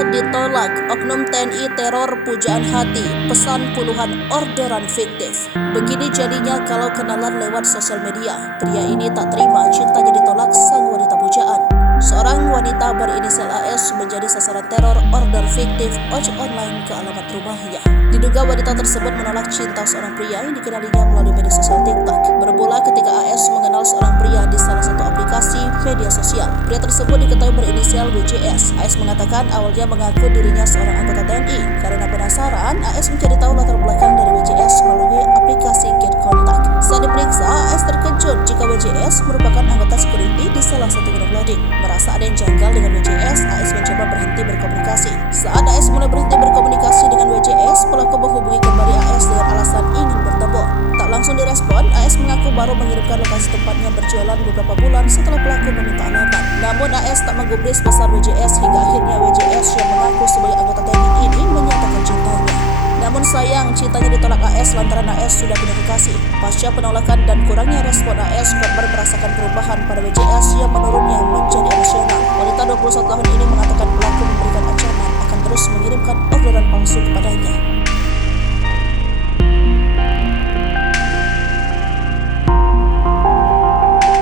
Cinta ditolak, oknum TNI teror pujaan hati, pesan puluhan orderan fiktif. Begini jadinya kalau kenalan lewat sosial media. Pria ini tak terima cintanya ditolak sang wanita pujaan. Seorang wanita berinisial AS menjadi sasaran teror order fiktif ojek online ke alamat rumahnya. Diduga wanita tersebut menolak cinta seorang pria yang dikenalinya melalui media sosial TikTok. Bermula ketika AS mengenal seorang pria di salah satu aplikasi media sosial. Pria tersebut diketahui berinisial WJS. AS mengatakan awalnya mengaku dirinya seorang anggota TNI. Karena penasaran, AS mencari tahu latar belakang dari WJS melalui aplikasi Get Contact. Saat diperiksa, AS terkejut jika WJS merupakan anggota security di salah satu gedung loading. Merasa ada yang janggal dengan WJS, AS mencoba berhenti berkomunikasi. Saat AS mulai berhenti berkomunikasi dengan WJS, pelaku menghubungi kembali AS dengan alasan ingin bertemu. Tak langsung direspon, AS mengaku baru mengirimkan lokasi tempatnya berjualan beberapa bulan setelah pelaku meminta alamat. Namun AS tak menggubris pesan WJS hingga akhirnya WJS yang mengaku sebagai anggota TNI ini menyatakan cintanya. Namun sayang, cintanya ditolak AS lantaran AS sudah punya kekasih. Pasca penolakan dan kurangnya respon AS, korban merasakan perubahan pada WJS yang menurunnya